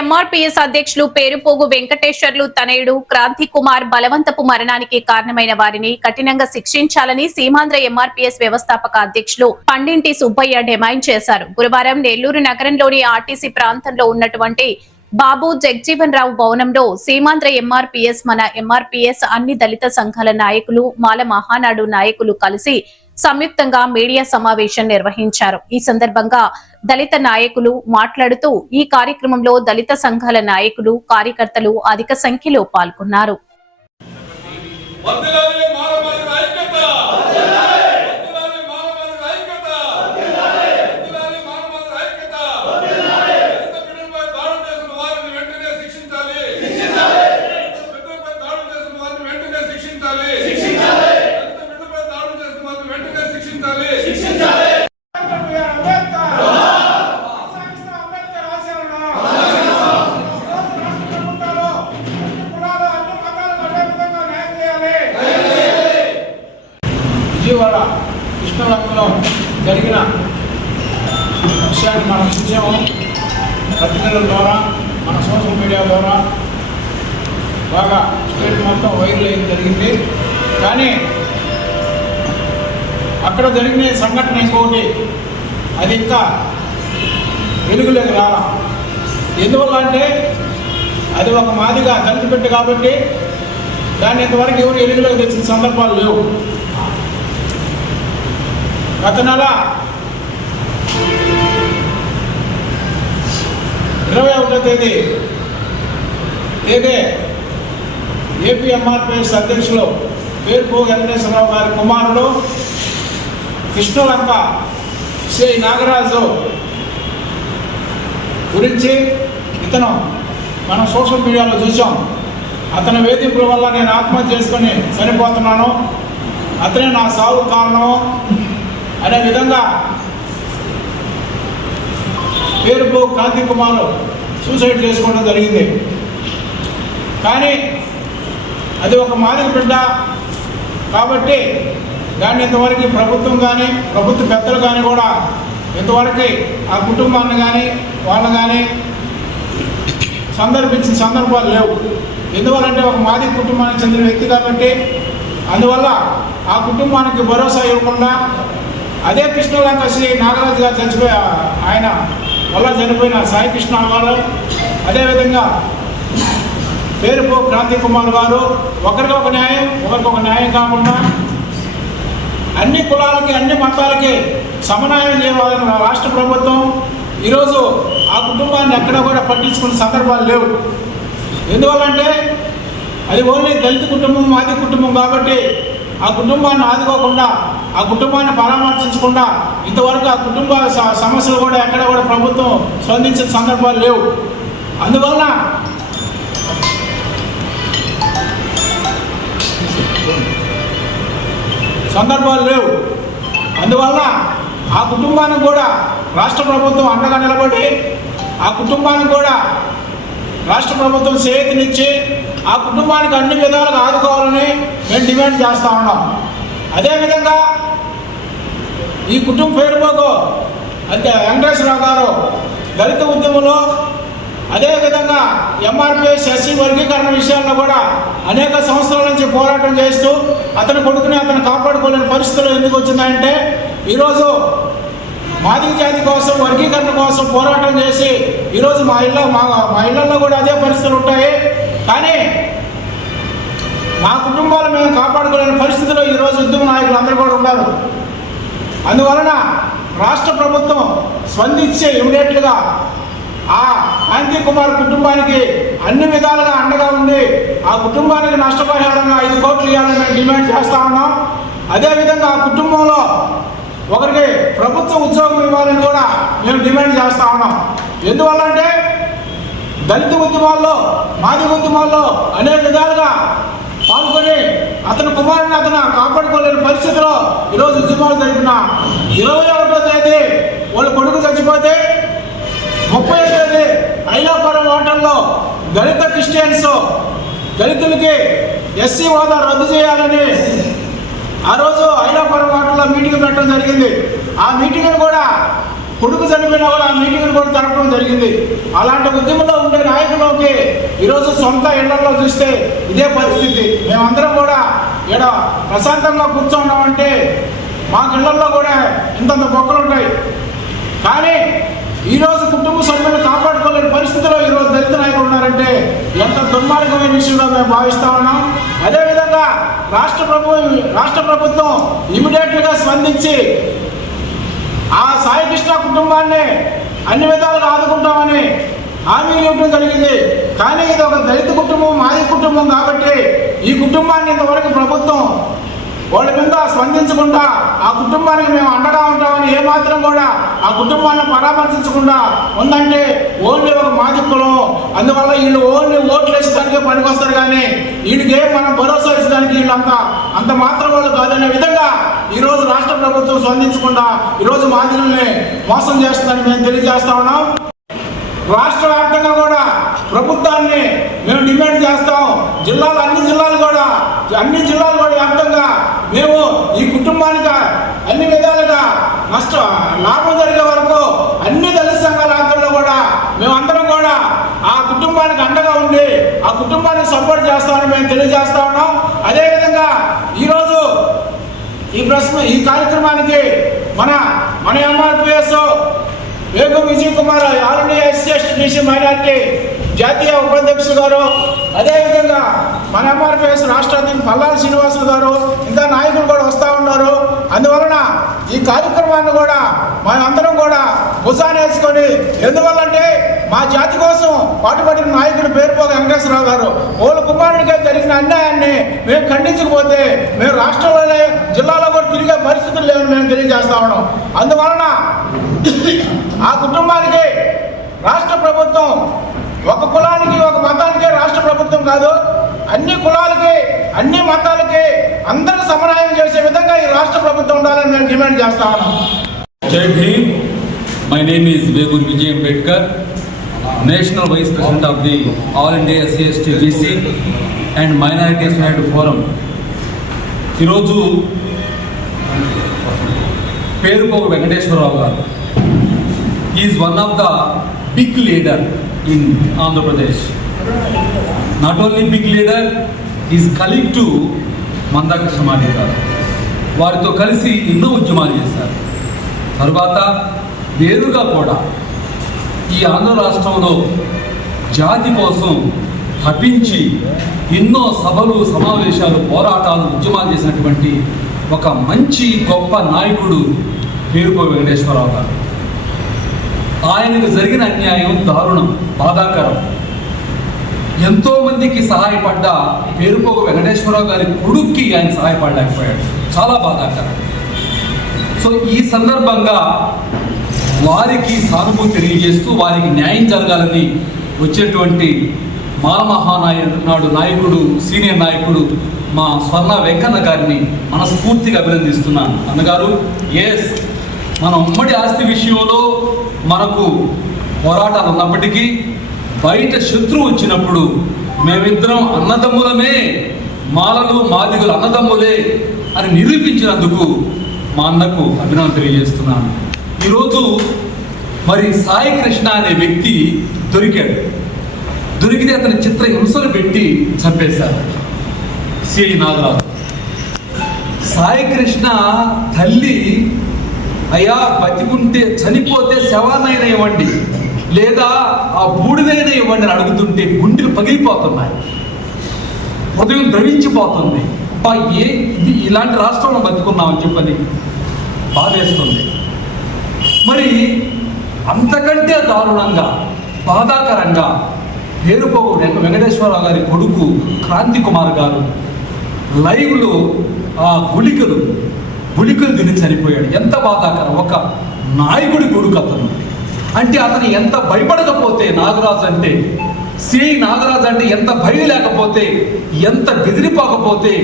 MRPS అధ్యక్షులు పేరుపోగు వెంకటేశ్వర్లు తనయుడు క్రాంతి కుమార్ బలవంతపు మరణానికి కారణమైన వారిని కఠినంగా శిక్షించాలని సీమాంధ్ర ఎంఆర్పీఎస్ వ్యవస్థాపక అధ్యక్షులు పండింటి సుబ్బయ్య డిమాండ్ చేశారు. గురువారం నెల్లూరు నగరంలోని ఆర్టీసీ ప్రాంతంలో ఉన్నటువంటి బాబు జగ్జీవన్ రావు భవనంలో సీమాంధ్ర ఎంఆర్పీఎస్ మన ఎంఆర్పీఎస్ అన్ని దళిత సంఘాల నాయకులు మాల మహానాడు నాయకులు కలిసి సంయుక్తంగా మీడియా సమావేశం నిర్వహించారు. ఈ సందర్భంగా దళిత నాయకులు మాట్లాడుతూ ఈ కార్యక్రమంలో దళిత సంఘాల నాయకులు కార్యకర్తలు అధిక సంఖ్యలో పాల్గొన్నారు. విజయవాడ కృష్ణలంకలో జరిగిన విషయాన్ని మనం చూసాము. పత్రికల ద్వారా మన సోషల్ మీడియా ద్వారా బాగా స్టేట్ మొత్తం వైరల్ అయ్యి జరిగింది. కానీ అక్కడ జరిగిన సంఘటన ఇంకొకటి, అది ఇంకా వెలుగులోకి రాలా. ఎందువల్ల అంటే అది ఒక మాదిగా దళిత బిడ్డ కాబట్టి దాన్ని ఇంతవరకు ఎవరు వెలుగులోకి తెచ్చిన సందర్భాలు లేవు. గత నెల 21వ తేదీ ఏపీ ఎంఆర్పీఎస్ అధ్యక్షులు పేరుపోగు వెంకటేశ్వరరావు గారి కుమారుడు కృష్ణలంక శ్రీ నాగరాజు గురించి ఇతను మనం సోషల్ మీడియాలో చూసాం. అతని వేధింపుల వల్ల నేను ఆత్మహత్య చేసుకొని చనిపోతున్నాను, అతనే నా సావు కారణం అనే విధంగా పేరుపోగు క్రాంతి కుమార్ సూసైడ్ చేసుకోవడం జరిగింది. కానీ అది ఒక మాదిరి బిడ్డ కాబట్టి దాన్ని ఇంతవరకు ప్రభుత్వం కానీ ప్రభుత్వ పెద్దలు కానీ కూడా ఇంతవరకు ఆ కుటుంబాన్ని కానీ వాళ్ళని కానీ సందర్భించిన సందర్భాలు లేవు. ఎందువల్లంటే ఒక మాది కుటుంబానికి చెందిన వ్యక్తి కాబట్టి అందువల్ల ఆ కుటుంబానికి భరోసా ఇవ్వకుండా అదే కృష్ణలంక శ్రీ నాగరాజు గారు చచ్చిపోయా ఆయన వల్ల చనిపోయిన సాయి కృష్ణ గారు, అదేవిధంగా పేరుపోగు క్రాంతి కుమార్ గారు ఒకరికొక న్యాయం కాకుండా అన్ని కులాలకి అన్ని మతాలకి సమన్వయం చేయాలని రాష్ట్ర ప్రభుత్వం ఈరోజు ఆ కుటుంబాన్ని ఎక్కడ కూడా పట్టించుకునే సందర్భాలు లేవు. ఎందువల్లంటే అది ఓన్లీ దళిత కుటుంబం మాది కుటుంబం కాబట్టి ఆ కుటుంబాన్ని ఆదుకోకుండా ఆ కుటుంబాన్ని పరామర్శించకుండా ఇంతవరకు ఆ కుటుంబ సమస్యలు కూడా ఎక్కడ కూడా ప్రభుత్వం స్పందించిన సందర్భాలు లేవు. అందువల్ల అందువల్ల ఆ కుటుంబానికి కూడా రాష్ట్ర ప్రభుత్వం అండగా నిలబడి ఆ కుటుంబానికి కూడా రాష్ట్ర ప్రభుత్వం చేతినిచ్చి ఆ కుటుంబానికి అన్ని విధాలుగా ఆదుకోవాలని మేము డిమాండ్ చేస్తూ ఉన్నాం. అదేవిధంగా ఈ కుటుంబ పేరుపోగు అంటే వెంకటేశ్వరరావు గారు దళిత ఉద్యమంలో అదేవిధంగా ఎంఆర్పీఎస్ ఎస్సీ వర్గీకరణ విషయాల్లో కూడా అనేక సంవత్సరాల నుంచి పోరాటం చేస్తూ అతని కొడుకుని అతను కాపాడుకోలేని పరిస్థితులు ఎందుకు వచ్చిందంటే ఈరోజు మాదిగ జాతి కోసం వర్గీకరణ కోసం పోరాటం చేసి ఈరోజు మా ఇళ్లలో కూడా అదే పరిస్థితులు ఉంటాయి. కానీ మా కుటుంబాలు మేము కాపాడుకోలేని పరిస్థితిలో ఈరోజు ఉద్యమ నాయకులు అందరూ కూడా ఉన్నారు. అందువలన రాష్ట్ర ప్రభుత్వం స్పందించే ఇమీడియట్గా ఆ క్రాంతి కుమార్ కుటుంబానికి అన్ని విధాలుగా అండగా ఉండి ఆ కుటుంబానికి నష్టపరిహారంగా 5 కోట్లు ఇవ్వాలని మేము డిమాండ్ చేస్తూ ఉన్నాం. అదేవిధంగా ఆ కుటుంబంలో ఒకరికి ప్రభుత్వ ఉద్యోగం ఇవ్వాలని కూడా మేము డిమాండ్ చేస్తూ ఉన్నాం. ఎందువల్లంటే దళిత ఉద్యమాల్లో మాదిగ ఉద్యమాల్లో అనేక విధాలుగా పాల్గొని అతని కుమారుని అతను కాపాడుకోలేని పరిస్థితిలో ఈరోజు ఉద్యమాలు జరిపిన 21వ తేదీ వాళ్ళ కొడుకు చచ్చిపోతే 30వ తేదీ ఐలాపురం హోటల్లో దళిత క్రిస్టియన్స్ దళితులకి ఎస్సీ హోదా రద్దు చేయాలని ఆ రోజు ఐలాపురం హోటల్లో మీటింగ్ పెట్టడం జరిగింది. ఆ మీటింగ్ను కూడా కొడుకు చనిపోయినా కూడా ఆ మీటింగ్లు కూడా జరపడం జరిగింది. అలాంటి ఉద్యమంలో ఉండే నాయకులకి ఈరోజు సొంత ఇళ్లలో చూస్తే ఇదే పరిస్థితి. మేమందరం కూడా ఇక్కడ ప్రశాంతంగా కూర్చున్నామంటే మాకు ఇళ్లలో కూడా ఇంతంత బొక్కలు ఉంటాయి. కానీ ఈరోజు కుటుంబ సభ్యులను కాపాడుకోలేని పరిస్థితిలో ఈరోజు దళిత నాయకులు ఉన్నారంటే ఎంత దుర్మార్గమైన విషయంలో మేము భావిస్తా ఉన్నాం. అదేవిధంగా రాష్ట్ర ప్రభుత్వం ఇమీడియట్గా స్పందించి ఆ సాయికృష్ణ కుటుంబాన్ని అన్ని విధాలుగా ఆదుకుంటామని హామీలు ఇవ్వడం జరిగింది. కానీ ఇది ఒక దళిత కుటుంబం, మాది కుటుంబం కాబట్టి ఈ కుటుంబాన్ని ఇంతవరకు ప్రభుత్వం వాళ్ళ మీద స్పందించకుండా ఆ కుటుంబానికి మేము అండగా ఉంటామని ఏమాత్రం కూడా ఆ కుటుంబాన్ని పరామర్శించకుండా ఉందంటే ఓన్లీ ఒక మాది కులం, అందువల్ల వీళ్ళు ఓన్లీ ఓట్లు వేసేదానికే పనికొస్తారు కానీ వీళ్ళకి మనం భరోసా ఇచ్చడానికి వీళ్ళంతా అంత మాత్రం వాళ్ళు కాదనే విధంగా ఈరోజు రాష్ట్ర ప్రభుత్వం స్పందించకుండా ఈరోజు మాదిగల్ని మోసం చేస్తుందని మేము తెలియజేస్తా ఉన్నాం. రాష్ట్ర వ్యాప్తంగా కూడా ప్రభుత్వాన్ని మేము డిమాండ్ చేస్తాం. అన్ని జిల్లాలు కూడా వ్యాప్తంగా మేము ఈ కుటుంబానికి అన్ని విధాలుగా లాభం జరిగే వరకు అన్ని దళిత సంఘాల ఆధ్వర్యంలో కూడా మేమందరం కూడా ఆ కుటుంబానికి అండగా ఉండి ఆ కుటుంబానికి సపోర్ట్ చేస్తామని మేము తెలియజేస్తా ఉన్నాం. అదేవిధంగా ఈరోజు ఈ కార్యక్రమానికి మన MRPS Vegu Vijay Kumar all India SC ST BC minority జాతీయ ఉపాధ్యక్షులు గారు, అదేవిధంగా మన ఎంఆర్పిఎస్ రాష్ట్ర అధ్యక్షులు పల్లాల శ్రీనివాసులు గారు, ఇంకా నాయకులు కూడా వస్తూ ఉన్నారు. అందువలన ఈ కార్యక్రమాన్ని కూడా మనందరం కూడా భుజానేసుకొని, ఎందువల్లంటే మా జాతి కోసం పాటుపడిన నాయకుడు పేరుపోగ వెంకటేశ్వరరావు గారు వాళ్ళ కుమారుడిగా జరిగిన అన్యాయాన్ని మేము ఖండించకపోతే మేము రాష్ట్రంలోనే జిల్లాలో కూడా తిరిగే పరిస్థితులు లేవని మేము తెలియజేస్తా ఉన్నాం. అందువలన ఆ కుటుంబానికి రాష్ట్ర ప్రభుత్వం ఒక కులానికి ఒక మతానికి రాష్ట్ర ప్రభుత్వం కాదు, అన్ని కులాలకి అన్ని మతాలకి అందరూ సమన్వయం చేసే విధంగా ఈ రాష్ట్ర ప్రభుత్వం ఉండాలని మేము డిమాండ్ చేస్తా ఉన్నాం. Jai Bhim. My name is Veguri Vijay Ambedkar, national vice president of the all India SC ST BC and minorities united forum. ఈరోజు పేరుపోగు వెంకటేశ్వరరావు గారు is one of the big leader in Andhra Pradesh. Not only big leader, is colleague to Manda కృష్ణమాది గారు. వారితో కలిసి ఎన్నో ఉద్యమాలు చేశారు. తరువాత వేరుగా కూడా ఈ ఆంధ్ర రాష్ట్రంలో జాతి కోసం తప్పించి ఎన్నో సభలు, సమావేశాలు, పోరాటాలు, ఉద్యమాలు చేసినటువంటి ఒక మంచి గొప్ప నాయకుడు పేరుపోగు వెంకటేశ్వరరావు గారు. ఆయనకు జరిగిన అన్యాయం దారుణం, బాధాకరం. ఎంతోమందికి సహాయపడ్డ పేరుపోగు వెంకటేశ్వరరావు గారి కొడుక్కి ఆయన సహాయపడలేకపోయాడు. చాలా బాధాకరం. సో ఈ సందర్భంగా వారికి సానుభూతి తెలియజేస్తూ వారికి న్యాయం జరగాలని వచ్చేటువంటి మాలమహానాయుడు నాయకుడు, సీనియర్ నాయకుడు మా స్వర్ణ వెంకన్న గారిని మనస్ఫూర్తిగా అభినందిస్తున్నాను. అన్నగారు, ఎస్, మన ఉమ్మడి ఆస్తి విషయంలో మనకు పోరాటాలు ఉన్నప్పటికీ బయట శత్రువు వచ్చినప్పుడు మేమిద్దరం అన్నదమ్ములమే, మాలలు మాదిగలు అన్నదమ్ములే అని నిరూపించినందుకు మా అన్నకు అభినందన తెలియజేస్తున్నాను. ఈరోజు మరి సాయి కృష్ణ అనే వ్యక్తి దొరికితే అతని చిత్రహింసలు పెట్టి చంపేశారు సిఐ నాగరాజు. సాయి కృష్ణ తల్లి, అయ్యా బతికుంటే చనిపోతే శవాన్నైనా ఇవ్వండి, లేదా ఆ బూడిదైనా ఇవ్వండి అని అడుగుతుంటే గుండెలు పగిలిపోతున్నాయి, హృదయం ద్రవించిపోతుంది. ఇది ఇలాంటి రాష్ట్రంలో బతుకున్నామని చెప్పని బాధేస్తుంది. మరి అంతకంటే దారుణంగా, బాధాకరంగా పేరుపోగు వెంకటేశ్వరరావు గారి కొడుకు క్రాంతి కుమార్ గారు లైవ్లో ఆ గుళికలు తిని చనిపోయాడు. ఎంత బాధాకరం. ఒక నాయకుడి కొడుకు అతను. అంటే అతను ఎంత భయపడకపోతే నాగరాజు అంటే, సిఐ నాగరాజు అంటే ఎంత భయం లేకపోతే, ఎంత బెదిరిపోకపోతే,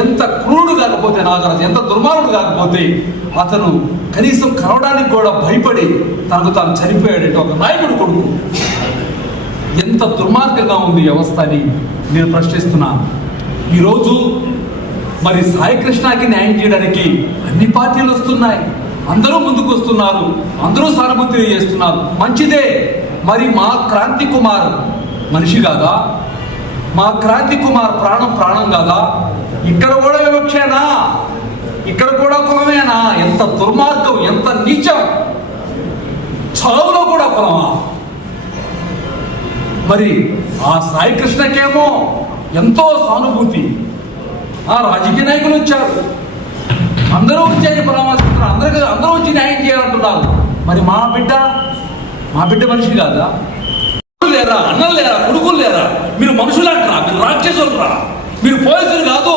ఎంత క్రూరుడు కాకపోతే నాగరాజు, ఎంత దుర్మార్గుడు కాకపోతే అతను కనీసం కలవడానికి కూడా భయపడి తనకు తాను చనిపోయాడంటే ఒక నాయకుడు కొడుకు. ఎంత దుర్మార్గంగా ఉంది వ్యవస్థ అని నేను ప్రశ్నిస్తున్నాను. ఈరోజు మరి సాయి కృష్ణకి న్యాయం చేయడానికి అన్ని పార్టీలు వస్తున్నాయి. అందరూ ముందుకు వస్తున్నారు, అందరూ సానుభూతి చేస్తున్నారు, మంచిదే. మరి మా క్రాంతి కుమార్ మనిషి కాదా? మా క్రాంతి కుమార్ ప్రాణం కాదా? ఇక్కడ కూడా వివక్షేనా? ఇక్కడ కూడా కులమేనా? ఎంత దుర్మార్గం, ఎంత నీచం! చావులో కూడా కులమా? మరి ఆ సాయి కృష్ణకేమో ఎంతో సానుభూతి, ఆ రాజకీయ నాయకులు వచ్చారు, అందరూ వచ్చి ఆయన పరామర్శిస్తున్నారు, అందరూ వచ్చి న్యాయం చేయాలంటున్నారు. మరి మా బిడ్డ మనిషి కాదా? లేరా, అన్నలు లేరా, కొడుకులు లేరా? మీరు మనుషులంటారా? మీరు రాక్షసులరా? మీరు పోలీసులు కాదు.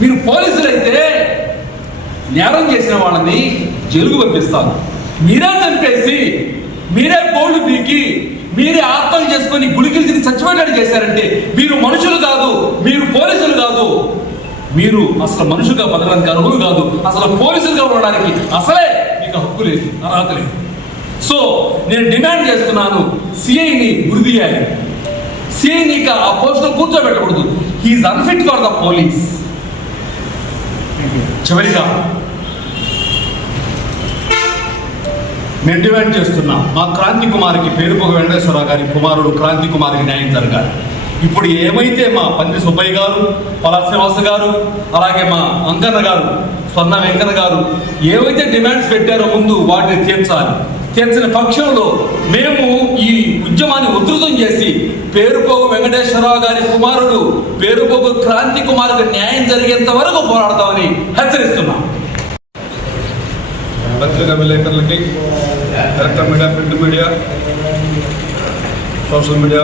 మీరు పోలీసులు అయితే నేరం చేసిన వాళ్ళని జైలుకు పంపిస్తారు. మీరే చంపేసి, మీరే పౌళ్ళు పీకి, మీరే ఆత్మలు చేసుకొని గుడికి తిరిగి చచ్చిపోయేటట్టు చేశారంటే మీరు మనుషులు కాదు, మీరు పోలీసులు కాదు. మీరు అసలు మనుషులుగా బతకడానికి అర్హులు కాదు. అసలు పోలీసులుగా ఉండడానికి అసలే మీకు హక్కు లేదు, అర్హత లేదు. సో నేను డిమాండ్ చేస్తున్నాను, సిఐని గురిదీయాలి. సిఐని ఆ పోస్టులో కూర్చోబెట్టకూడదు. He is unfit for the police. చివరిగా నేను డిమాండ్ చేస్తున్నా, మా క్రాంతి కుమార్కి పేరుపోగ వెంకటేశ్వరరావు గారి కుమారుడు క్రాంతి కుమార్కి న్యాయం జరగాలి. ఇప్పుడు ఏమైతే మా పంది సుబ్బయ్య గారు, పలా శ్రీనివాస గారు, అలాగే మా అంకన్న గారు, స్వర్ణ వెంకన్న గారు ఏవైతే డిమాండ్స్ పెట్టారో ముందు వాటిని తీర్చిన పక్షంలో మేము ఈ ఉద్యమాన్ని ఉధృతం చేసి పేరుపోగు వెంకటేశ్వరరావు గారి కుమారుడు పేరుపోగు క్రాంతి కుమారుడు న్యాయం జరిగేంత వరకు పోరాడతామని హెచ్చరిస్తున్నాం. పత్రికా విలేకరులకి, electronic media, print media, social media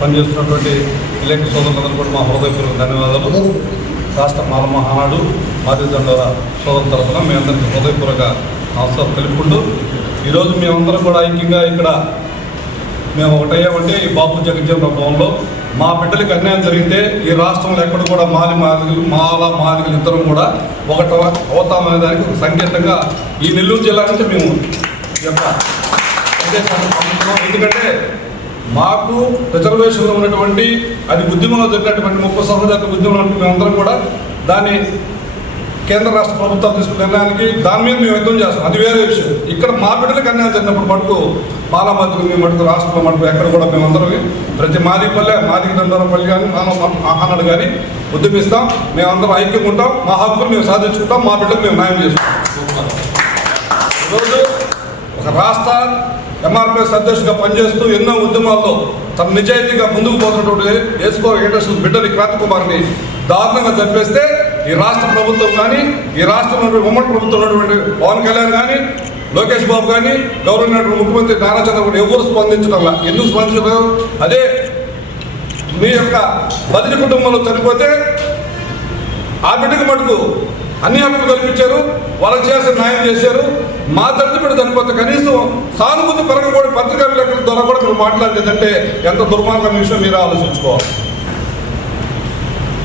పనిచేస్తున్నటువంటి విలేకరు సోదరులందరూ కూడా మా హృదయపూర్వక ధన్యవాదాలు. రాష్ట్ర మాల మహానాడు బాధ్యతండల సోదరుల తరఫున మీ అందరికీ హృదయపూర్వక నమస్కారం తెలుపుకుంటూ, ఈరోజు మేమందరం కూడా ఐక్యంగా ఇక్కడ మేము ఒకటయ్యామంటే ఈ బాబు జగజ్జీవన్ భవన్లో మా బిడ్డలకి అన్యాయం జరిగితే ఈ రాష్ట్రంలో ఎక్కడ కూడా మాదిగలు ఇద్దరం కూడా అవుతామనే దానికి ఒక సంకేతంగా ఈ నెల్లూరు జిల్లా నుంచి మేము ఎందుకంటే మాకు రిజర్వేషన్లో ఉన్నటువంటి అది ఉద్యమంలో జరిగినటువంటి 30 సంవత్సరాల ఉద్యమంలో మేమందరం కూడా దాన్ని కేంద్ర రాష్ట్ర ప్రభుత్వాలు తీసుకున్న నిర్ణయానికి దాని మీద మేము యుద్ధం చేస్తాం, అది వేరే విషయం. ఇక్కడ మా బిడ్డలకు అన్యాయం జరిగినప్పుడు మటుకు మాలా మధ్యలో మేము మటుకు రాష్ట్రంలో మటుకు ఎక్కడ కూడా మేమందరం ప్రతి మాదిగ దండోరపల్లి కానీ మహానాడు కానీ ఉద్యమిస్తాం. మేమందరం ఐక్యంగా ఉంటాం, మా హక్కులు మేము సాధించుకుంటాం, మా బిడ్డకు మేము న్యాయం చేసుకుంటాం. ఈరోజు ఒక రాష్ట్ర ఎంఆర్పిఎస్ అధ్యక్షుడిగా పనిచేస్తూ ఎన్నో ఉద్యమాల్లో తన నిజాయితీగా ముందుకు పోతున్నటువంటి వేసుకో వెంకటేశ్వర బిడ్డని క్రాంతి కుమార్ని దారుణంగా చంపేస్తే ఈ రాష్ట్ర ప్రభుత్వం కానీ, ఈ రాష్ట్రంలో ఉమ్మడి ప్రభుత్వం ఉన్నటువంటి పవన్ కళ్యాణ్ కానీ, లోకేష్ బాబు కానీ, గౌరవ ముఖ్యమంత్రి నారా చంద్రబాబు ఎవరు స్పందించడంలా. ఎందుకు స్పందించడం? అదే మీ యొక్క బదిలీ కుటుంబంలో చనిపోతే ఆ బిడ్డకు మటుకు అన్ని హక్కులు కల్పించారు, వాళ్ళకి చేయాల్సిన న్యాయం చేశారు. మా తల్లి బిడ్డ చనిపోతే కనీసం సానుభూతి పరంగా కూడా పత్రికా విలేకరుల ద్వారా కూడా మీరు మాట్లాడలేదంటే ఎంత దుర్మార్గమైన విషయం మీరు ఆలోచించుకోవాలి.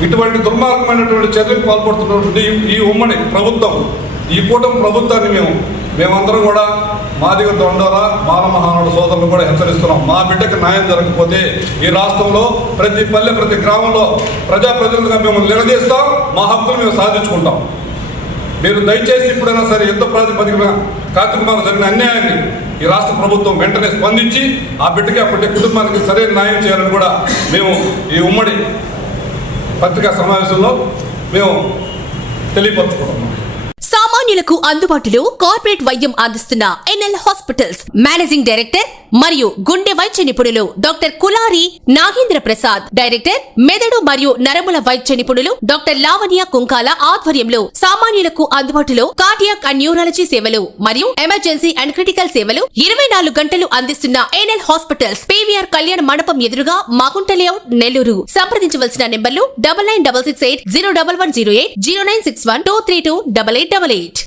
ఇటువంటి దుర్మార్గమైనటువంటి చర్యలకు పాల్పడుతున్నటువంటి ఈ ఉమ్మడి ప్రభుత్వం, ఈ కూటమి ప్రభుత్వాన్ని మేమందరం కూడా మాదిగ దొండోర మాల మహానాడు సోదరులు కూడా హెచ్చరిస్తున్నాం. మా బిడ్డకు న్యాయం జరగకపోతే ఈ రాష్ట్రంలో ప్రతి పల్లె, ప్రతి గ్రామంలో ప్రజాప్రతినిధులుగా మేము నిలదీస్తాం, మా హక్కులు మేము సాధించుకుంటాం. మీరు దయచేసి ఇప్పుడైనా సరే యుద్ధ ప్రాతిపదికన కార్యక్రమాలు జరిగిన అన్యాయాన్ని ఈ రాష్ట్ర ప్రభుత్వం వెంటనే స్పందించి ఆ బిడ్డకి ఆ బిడ్డ కుటుంబానికి సరైన న్యాయం చేయాలని కూడా మేము ఈ ఉమ్మడి పత్రికా సమావేశంలో మేము తెలియపరుచుకుంటున్నాం. సామాన్యులకు అందుబాటులో కార్పొరేట్ వైద్యం అందిస్తున్న ఎన్ఎల్ హాస్పిటల్స్ మేనేజింగ్ డైరెక్టర్ మరియు గుండె వైద్య నిపుణులు డాక్టర్ కులారి నాగేంద్ర ప్రసాద్, డైరెక్టర్ మెదడు మరియు నరముల వైద్య నిపుణులు డాక్టర్ లావణ్య కుంకాల ఆధ్వర్యంలో సామాన్యులకు అందుబాటులో కార్డియాక్ అండ్ న్యూరాలజీ సేవలు మరియు ఎమర్జెన్సీ అండ్ క్రిటికల్ సేవలు 24 గంటలు అందిస్తున్న ఎన్ఎల్ హాస్పిటల్స్ PVR కళ్యాణ మండపం ఎదురుగా మాగుంట లేఅవుట్, నెల్లూరు. సంప్రదించవలసిన నెంబర్లు 9966801108, 0961232888.